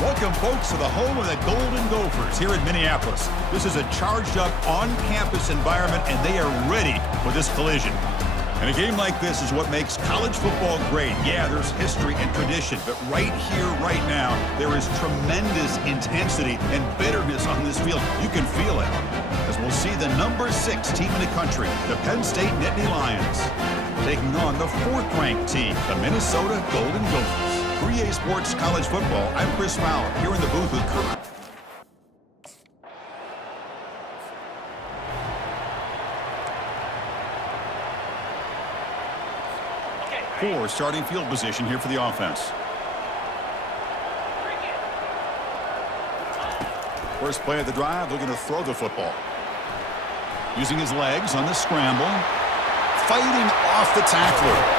Welcome, folks, to the home of the Golden Gophers here in Minneapolis. This is a charged-up, on-campus environment, and they are ready for this collision. And a game like this is what makes college football great. Yeah, there's history and tradition, but right here, right now, there is tremendous intensity and bitterness on this field. You can feel it, as we'll see the number 6 team in the country, the Penn State Nittany Lions, taking on the 4th-ranked team, the Minnesota Golden Gophers. 3A Sports College Football, I'm Chris Fowler, here in the booth with Kirk. Poor starting field position here for the offense. First play of the drive, looking to throw the football. Using his legs on the scramble. Fighting off the tackler.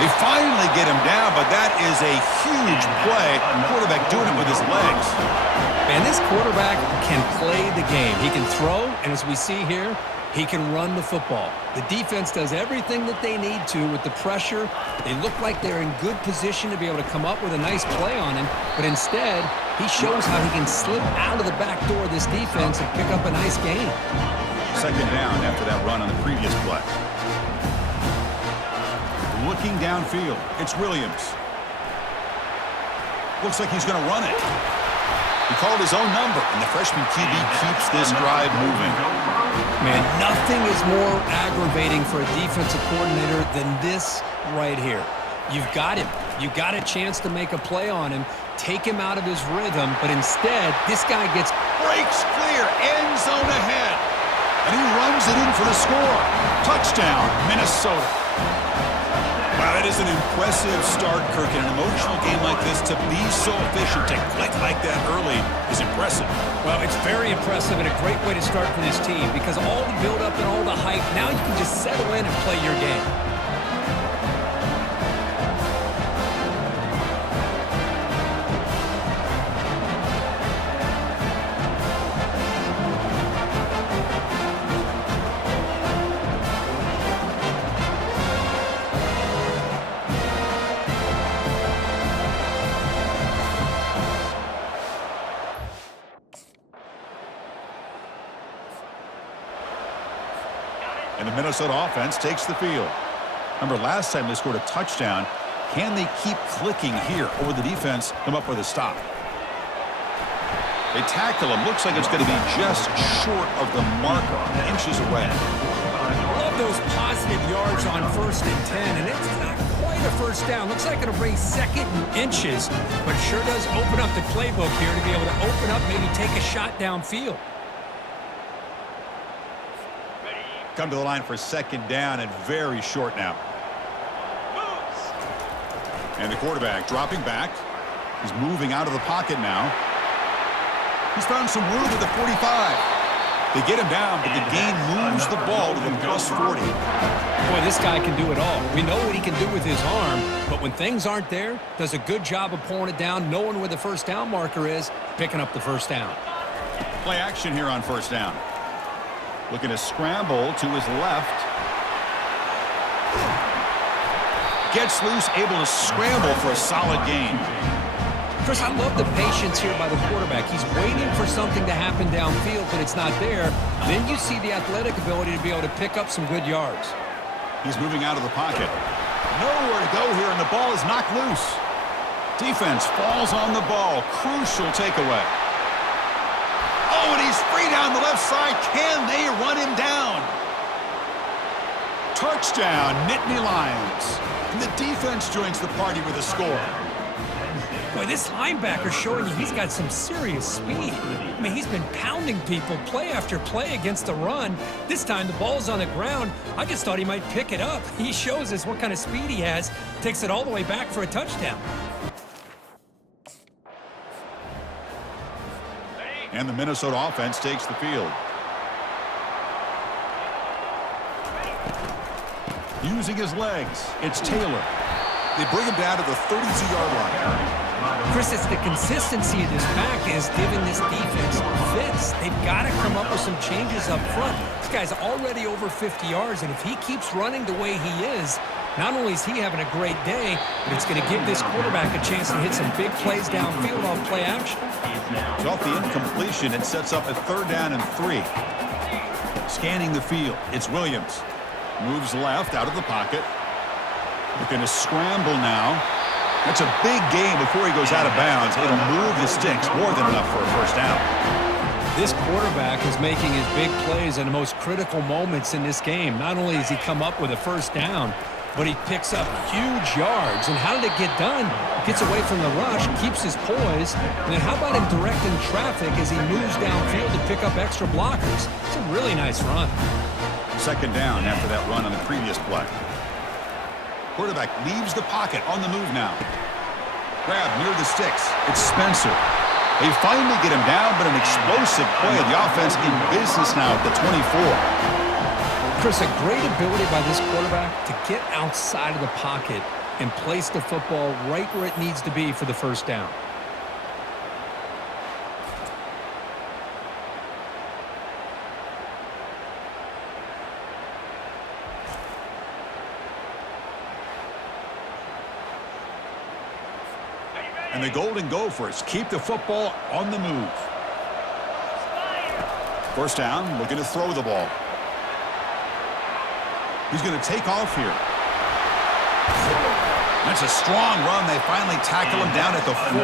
They finally get him down, but that is a huge play. Quarterback doing it with his legs. Man, this quarterback can play the game. He can throw, and as we see here, he can run the football. The defense does everything that they need to with the pressure. They look like they're in good position to be able to come up with a nice play on him, but instead, he shows how he can slip out of the back door of this defense and pick up a nice gain. Second down after that run on the previous play. Looking downfield, it's Williams. Looks like he's going to run it. He called his own number, and the freshman QB keeps this drive moving. Man, nothing is more aggravating for a defensive coordinator than this right here. You've got him. You got a chance to make a play on him, take him out of his rhythm, but instead, this guy breaks clear, end zone ahead, and he runs it in for the score. Touchdown, Minnesota. Wow, that is an impressive start, Kirk. In an emotional game like this, to be so efficient, to click like that early is impressive. Well, it's very impressive and a great way to start for this team because all the build-up and all the hype, now you can just settle in and play your game. And the Minnesota offense takes the field. Remember, last time they scored a touchdown. Can they keep clicking here, or will the defense come up with a stop? They tackle him. Looks like it's going to be just short of the marker, inches away. I love those positive yards on 1st and 10, and it's not quite a first down. Looks like it'll bring 2nd and inches, but it sure does open up the playbook here to be able to open up, maybe take a shot downfield. Come to the line for 2nd down and very short now. And the quarterback dropping back. He's moving out of the pocket now. He's found some room at the 45. They get him down, but the gain moves the ball to the plus 40. Boy, this guy can do it all. We know what he can do with his arm, but when things aren't there, does a good job of pulling it down, knowing where the first down marker is, picking up the first down. Play action here on 1st down. Looking to scramble to his left. Gets loose, able to scramble for a solid gain. Chris, I love the patience here by the quarterback. He's waiting for something to happen downfield, but it's not there. Then you see the athletic ability to be able to pick up some good yards. He's moving out of the pocket. Nowhere to go here, and the ball is knocked loose. Defense falls on the ball. Crucial takeaway. Oh, and he's free down the left side. Can they run him down? Touchdown, Nittany Lions. And the defense joins the party with a score. Boy, this linebacker's showing you he's got some serious speed. I mean, he's been pounding people play after play against the run. This time the ball's on the ground. I just thought he might pick it up. He shows us what kind of speed he has. Takes it all the way back for a touchdown. And the Minnesota offense takes the field. Using his legs, it's Taylor. They bring him down to the 32-yard line. Chris, it's the consistency of this pack is giving this defense fits. They've got to come up with some changes up front. This guy's already over 50 yards, and if he keeps running the way he is, Not only is he having a great day, but it's going to give this quarterback a chance to hit some big plays downfield off play action. It's off the incompletion. It sets up a 3rd down and 3. Scanning the field, it's Williams. Moves left out of the pocket. Looking to scramble now. That's a big gain before he goes out of bounds. It'll move the sticks more than enough for a 1st down. This quarterback is making his big plays in the most critical moments in this game. Not only does he come up with a 1st down, but he picks up huge yards. And how did it get done? Gets away from the rush, keeps his poise. And then how about him directing traffic as he moves downfield to pick up extra blockers? It's a really nice run. 2nd down after that run on the previous play. Quarterback leaves the pocket on the move now. Grab near the sticks. It's Spencer. They finally get him down, but an explosive play. The offense in business now at the 24. Chris, a great ability by this quarterback to get outside of the pocket and place the football right where it needs to be for the 1st down. And the Golden Gophers keep the football on the move. 1st down, looking to throw the ball. He's going to take off here. That's a strong run. They finally tackle him down at the 4.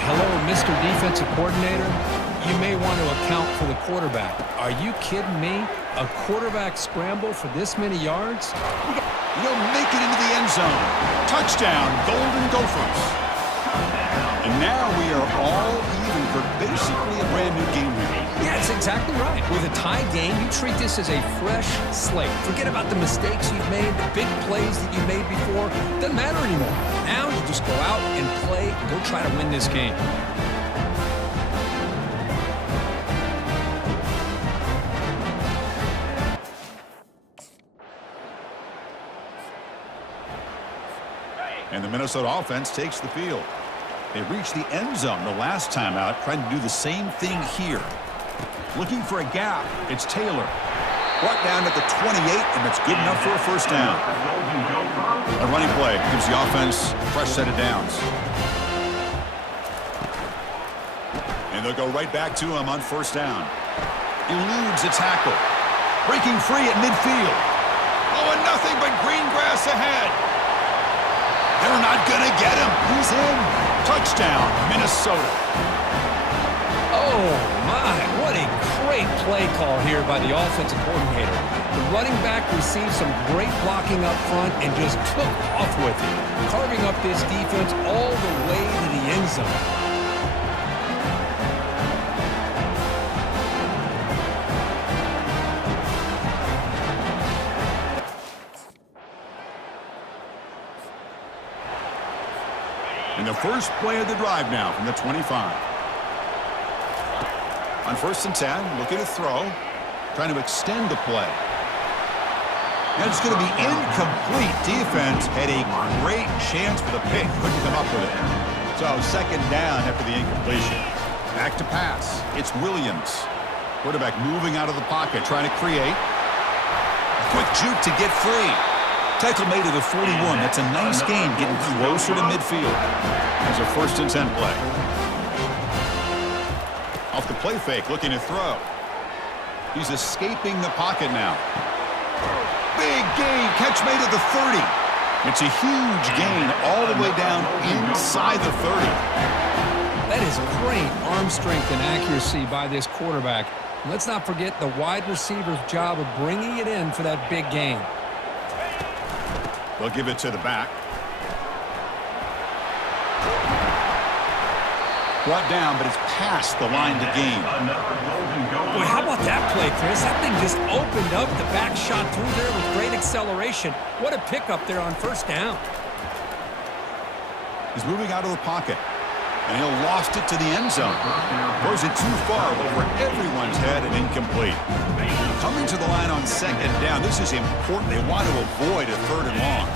Hello, Mr. Defensive Coordinator. You may want to account for the quarterback. Are you kidding me? A quarterback scramble for this many yards? He'll make it into the end zone. Touchdown, Golden Gophers. And now we are all even for basically a brand new game here. Yeah, that's exactly right. With a tie game, you treat this as a fresh slate. Forget about the mistakes you've made, the big plays that you made before. Doesn't matter anymore. Now you just go out and play and go try to win this game. And the Minnesota offense takes the field. They reached the end zone the last time out, trying to do the same thing here. Looking for a gap. It's Taylor. Brought down at the 28, and that's good enough for a 1st down. A running play gives the offense a fresh set of downs. And they'll go right back to him on 1st down. Eludes a tackle. Breaking free at midfield. Oh, and nothing but green grass ahead. They're not going to get him. He's in. Touchdown, Minnesota. Oh, my. What a great play call here by the offensive coordinator. The running back received some great blocking up front and just took off with it, carving up this defense all the way to the end zone. And the first play of the drive now from the 25. On 1st and 10, looking to throw, trying to extend the play. And it's going to be incomplete. Defense had a great chance for the pick. Couldn't come up with it. So 2nd down after the incompletion. Back to pass. It's Williams. Quarterback moving out of the pocket, trying to create. Quick juke to get free. Tackle made at the 41. That's a nice game, getting closer to midfield. There's a 1st and 10 play. Off the play fake, looking to throw. He's escaping the pocket now. Big gain, catch made at the 30. It's a huge gain all the way down inside the 30. That is great arm strength and accuracy by this quarterback. And let's not forget the wide receiver's job of bringing it in for that big gain. They'll give it to the back. Brought down, but it's past the line to gain. Boy, how about that play, Chris? That thing just opened up. The back shot through there with great acceleration. What a pickup there on 1st down. He's moving out of the pocket, and he'll lost it to the end zone. Throws it too far over everyone's head and incomplete. Coming to the line on 2nd down. This is important. They want to avoid a 3rd and long.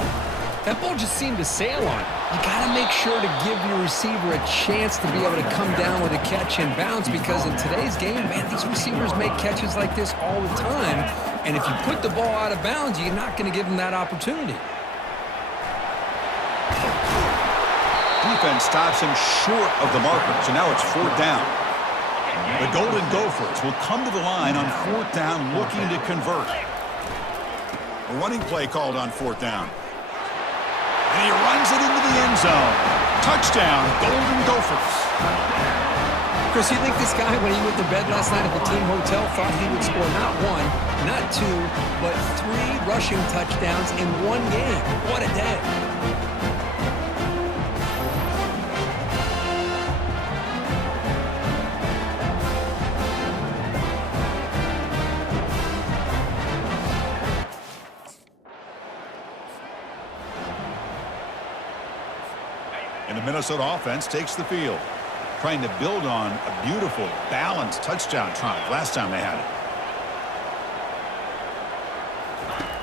That ball just seemed to sail on it. You got to make sure to give your receiver a chance to be able to come down with a catch and bounce, because in today's game, man, these receivers make catches like this all the time, And if you put the ball out of bounds, you're not going to give him that opportunity. Defense stops him short of the marker, so now it's 4th down. The Golden Gophers will come to the line on 4th down looking to convert. A running play called on 4th down. And he runs it into the end zone. Touchdown, Golden Gophers. Chris, you think this guy, when he went to bed last night at the team hotel, thought he would score not 1, not 2, but 3 rushing touchdowns in one game? What a day. And the Minnesota offense takes the field, trying to build on a beautiful, balanced touchdown drive last time they had it.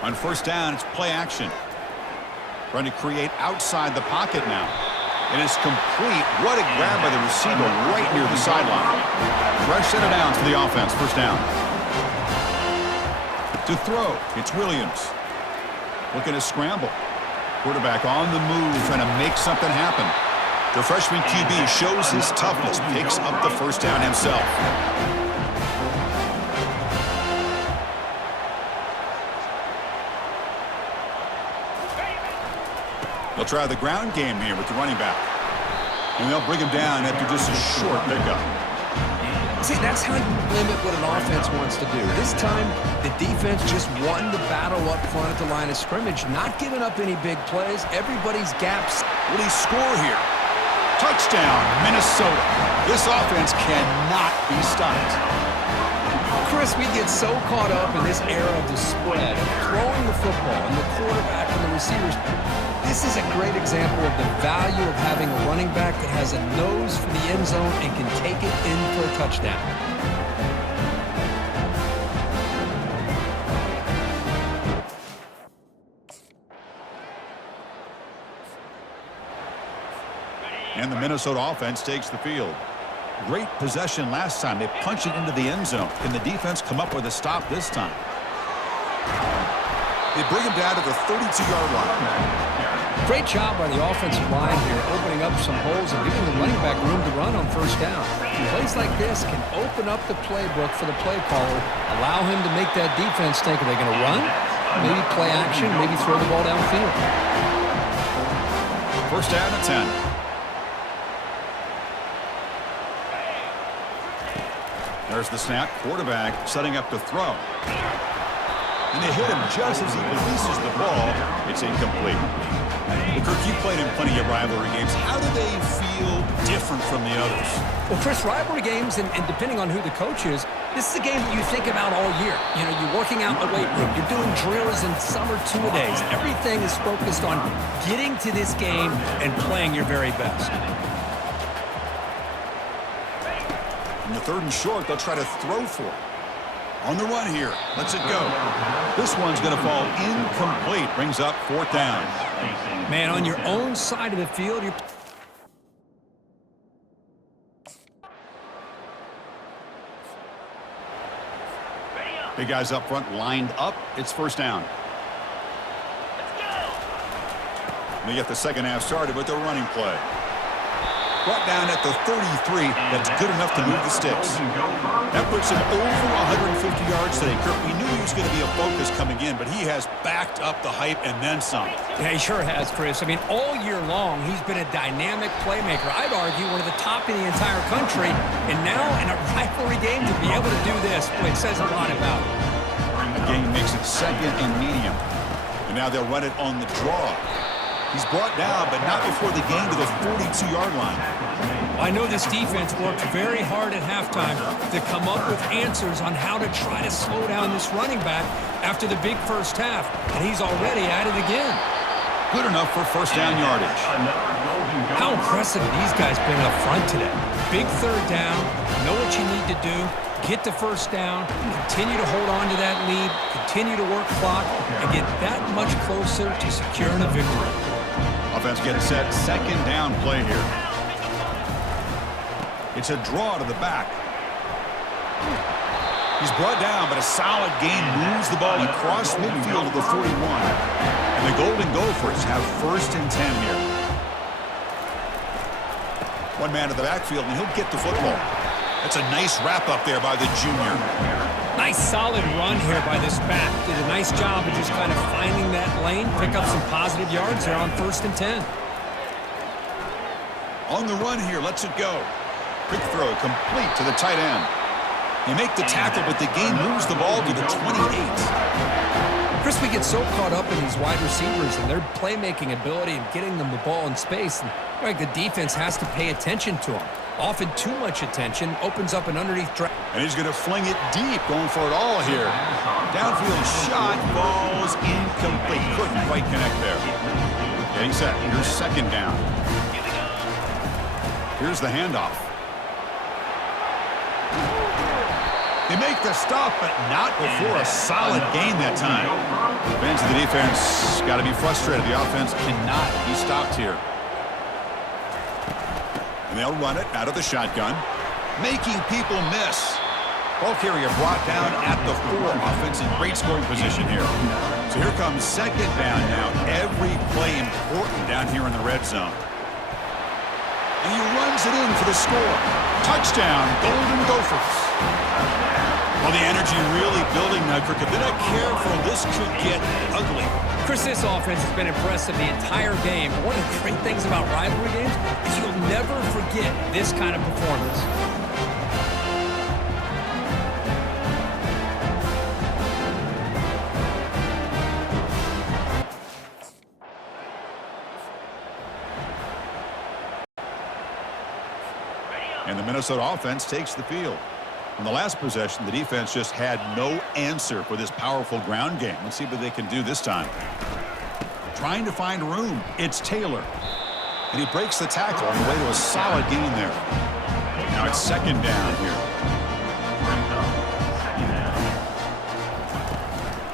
On 1st down, it's play action. Trying to create outside the pocket now. It is complete. What a grab by the receiver right near the sideline. Fresh set of downs for the offense. 1st down. To throw, it's Williams. Looking to scramble. Quarterback on the move, trying to make something happen. The freshman QB shows his toughness, picks up the 1st down himself. They'll try the ground game here with the running back. And they'll bring him down after just a short pickup. See, that's how you limit what an offense wants to do. This time, the defense just won the battle up front at the line of scrimmage, not giving up any big plays. Everybody's gaps. Will he score here? Touchdown, Minnesota. This offense cannot be stopped. Chris, we get so caught up in this era of the spread, of throwing the football and the quarterback and the receivers. This is a great example of the value of having a running back that has a nose for the end zone and can take it in for a touchdown. And the Minnesota offense takes the field. Great possession last time. They punch it into the end zone. Can the defense come up with a stop this time? They bring him down to the 32-yard line. Great job by the offensive line here, opening up some holes and giving the running back room to run on 1st down. Plays like this can open up the playbook for the play caller, allow him to make that defense think, are they going to run? Maybe play action, maybe throw the ball downfield. 1st down at 10. There's the snap. Quarterback setting up to throw. And they hit him just as he releases the ball. It's incomplete. Well, Kirk, you played in plenty of rivalry games. How do they feel different from the others? Well, Chris, rivalry games, and depending on who the coach is, this is a game that you think about all year. You know, you're working out in the weight room. You're doing drills in summer 2-a-days. Everything is focused on getting to this game and playing your very best. In the 3rd and short, they'll try to throw for it. On the run here. Lets it go. This one's going to fall incomplete. Brings up 4th down. Man, on your own side of the field, you're... Big guys up front lined up. It's 1st down. They get the 2nd half started with the running play. Brought down at the 33. That's good enough to move the sticks. That puts him over 150 yards today. Kirk, we knew he was going to be a focus coming in, but he has backed up the hype and then some. Yeah, he sure has, Chris. I mean, all year long, he's been a dynamic playmaker. I'd argue one of the top in the entire country. And now, in a rivalry game, to be able to do this, boy, it says a lot about him. The game makes it 2nd and medium. And now they'll run it on the draw. He's brought down, but not before the gain to the 42-yard line. I know this defense worked very hard at halftime to come up with answers on how to try to slow down this running back after the big 1st half, and he's already at it again. Good enough for 1st down yardage. How impressive these guys been up front today. Big 3rd down, know what you need to do, get the 1st down, continue to hold on to that lead, continue to work clock, and get that much closer to securing a victory. Offense gets set. 2nd down play here. It's a draw to the back. He's brought down, but a solid gain moves the ball across midfield to the 41. And the Golden Gophers have 1st and 10 here. One man to the backfield, and he'll get the football. That's a nice wrap-up there by the junior. Nice solid run here by this back. Did a nice job of just kind of finding that lane, pick up some positive yards there on 1st and 10. On the run here, lets it go. Quick throw, complete to the tight end. They make the tackle, but the game moves the ball to the 28. Chris, we get so caught up in these wide receivers and their playmaking ability and getting them the ball in space. And like the defense has to pay attention to them. Often too much attention opens up an underneath drag. And he's going to fling it deep, going for it all here. Downfield shot, falls incomplete. Couldn't quite connect there. Getting set. Here's 2nd down. Here's the handoff. They make the stop, but not before a solid gain that time. Fans of the defense got to be frustrated. The offense cannot be stopped here. And they'll run it out of the shotgun, making people miss. Ball carrier brought down at the 4. Offense in great scoring position here. So here comes 2nd down now. Every play important down here in the red zone. And he runs it in for the score. Touchdown, Golden Gophers. Well, the energy really building now, Kirk. If they're not careful, this could get ugly. Chris, this offense has been impressive the entire game. One of the great things about rivalry games is you'll never forget this kind of performance. And the Minnesota offense takes the field. On the last possession, the defense just had no answer for this powerful ground game. Let's see what they can do this time. Trying to find room. It's Taylor. And he breaks the tackle on the way to a solid gain there. Now it's 2nd down here.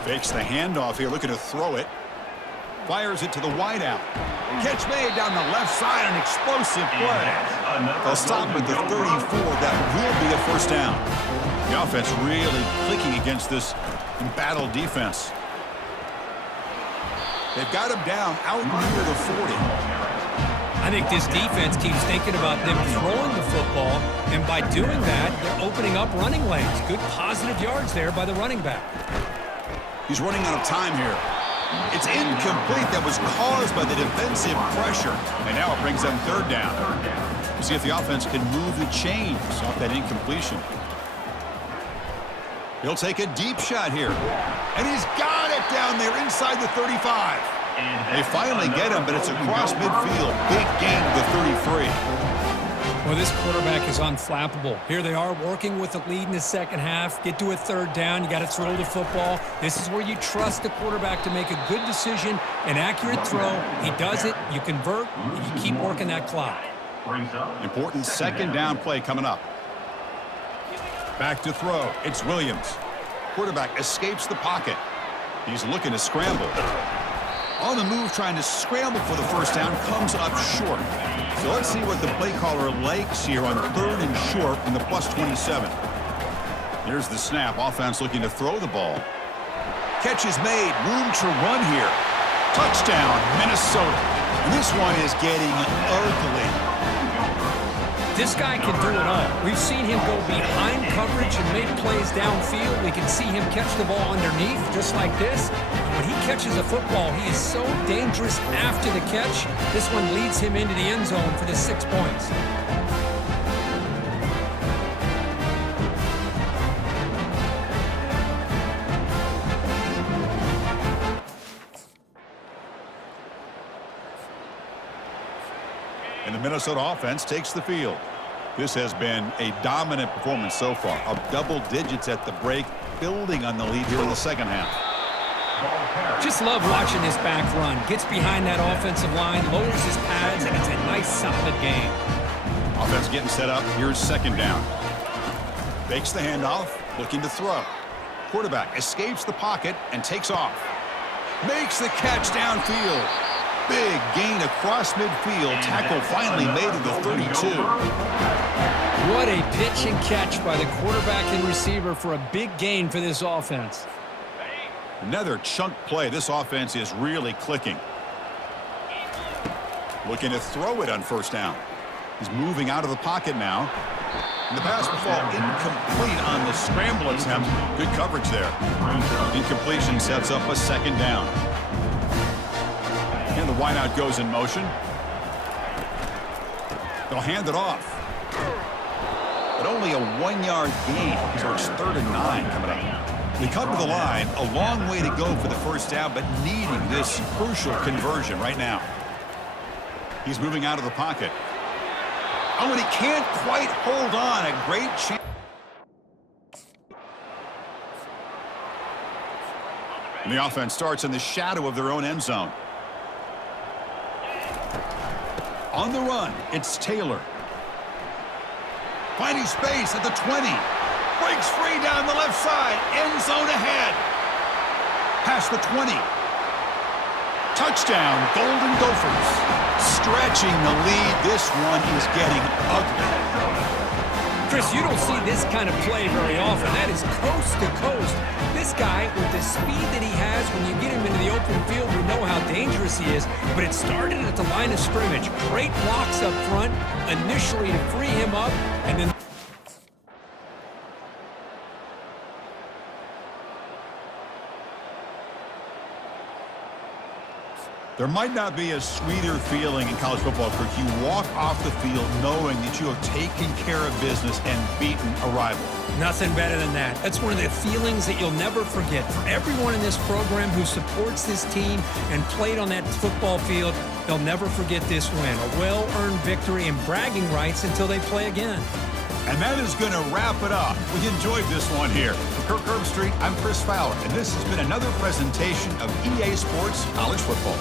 Fakes the handoff here, looking to throw it. Fires it to the wideout. Catch made down the left side, an explosive play. They'll stop at the 34. That will be a 1st down. The offense really clicking against this embattled defense. They've got him down out near the 40. I think this defense keeps thinking about them throwing the football, and by doing that, they're opening up running lanes. Good positive yards there by the running back. He's running out of time here. It's incomplete. That was caused by the defensive pressure. And now it brings them 3rd down. We'll see if the offense can move the chains off that incompletion. He'll take a deep shot here. And he's got it down there inside the 35. They finally get him, but it's across midfield. Big gain to the 33. Well, this quarterback is unflappable. Here they are working with the lead in the 2nd half. Get to a 3rd down. You got to throw the football. This is where you trust the quarterback to make a good decision, an accurate throw. He does it. You convert. And you keep working that clock. Important 2nd down play coming up. Back to throw. It's Williams. Quarterback escapes the pocket. He's looking to scramble. On the move, trying to scramble for the 1st down, comes up short. So let's see what the play caller likes here on 3rd and short in the +27. Here's the snap. Offense looking to throw the ball. Catch is made. Room to run here. Touchdown, Minnesota. And this one is getting ugly. This guy can do it all. We've seen him go behind coverage and make plays downfield. We can see him catch the ball underneath just like this. When he catches a football, he is so dangerous after the catch. This one leads him into the end zone for the 6 points. And the Minnesota offense takes the field. This has been a dominant performance so far, of double digits at the break, building on the lead here in the 2nd half. Just love watching this back run. Gets behind that offensive line, lowers his pads, and it's a nice, solid game. Offense getting set up. Here's 2nd down. Fakes the handoff, looking to throw. Quarterback escapes the pocket and takes off. Makes the catch downfield. Big gain across midfield. Tackle finally made to the 32. What a pitch and catch by the quarterback and receiver for a big gain for this offense. Another chunk play. This offense is really clicking. Looking to throw it on first down. He's moving out of the pocket now. And the pass will fall incomplete on the scramble attempt. Good coverage there. Incompletion sets up a second down. And the wideout goes in motion. They'll hand it off. But only a 1-yard gain. So it's 3rd and 9 coming up. They come to the line. A long way to go for the first down, but needing this crucial conversion right now. He's moving out of the pocket. Oh, and he can't quite hold on. A great chance. And the offense starts in the shadow of their own end zone. On the run, it's Taylor. Finding space at the 20. Breaks free down the left side. End zone ahead. Past the 20. Touchdown, Golden Gophers. Stretching the lead. This one is getting ugly. Chris, you don't see this kind of play very often. That is coast to coast. This guy, with the speed that he has, when you get him into the open field, we know how dangerous he is. But it started at the line of scrimmage. Great blocks up front, initially to free him up, and then... There might not be a sweeter feeling in college football, Kirk. You walk off the field knowing that you have taken care of business and beaten a rival. Nothing better than that. That's one of the feelings that you'll never forget. For everyone in this program who supports this team and played on that football field, they'll never forget this win. A well-earned victory and bragging rights until they play again. And that is going to wrap it up. We enjoyed this one here. For Kirk Herbstreit, I'm Chris Fowler, and this has been another presentation of EA Sports College Football.